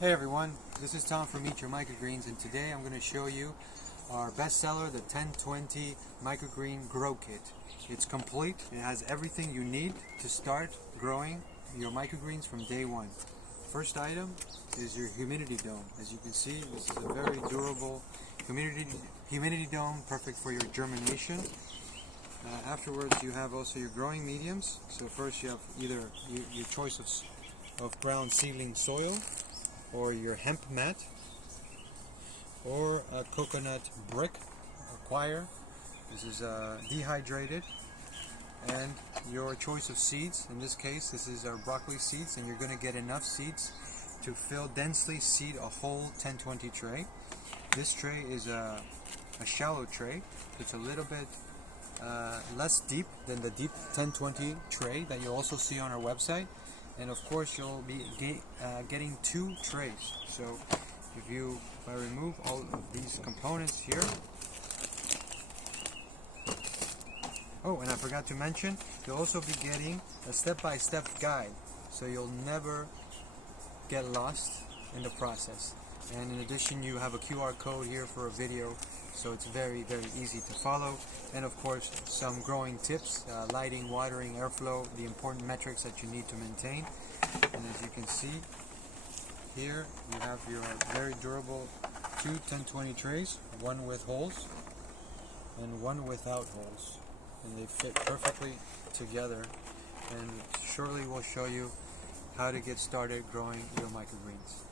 Hey everyone, this is Tom from microgreens, and today I'm going to show you our bestseller, the 1020 microgreen grow kit. It's complete. It has everything you need to start growing your microgreens from day one. First item is your humidity dome. As you can see, this is a very durable humidity dome, perfect for your germination. Afterwards, you have also your growing mediums. So first you have either your choice of ground seedling soil, or your hemp mat, or a coconut brick coir. This is dehydrated, and your choice of seeds. In this case, this is our broccoli seeds, and you're going to get enough seeds to densely seed a whole 1020 tray. This tray is a shallow tray. It's a little bit less deep than the deep 1020 tray that you'll also see on our website. And of course, you'll be getting 2 trays. So if I remove all of these components here. Oh, and I forgot to mention, you'll also be getting a step-by-step guide, so you'll never get lost in the process. And in addition, you have a QR code here for a video, so it's very, very easy to follow. And of course, some growing tips, lighting, watering, airflow, the important metrics that you need to maintain. And as you can see, here you have your very durable 2 1020 trays, one with holes and one without holes. And they fit perfectly together. And shortly we'll show you how to get started growing your microgreens.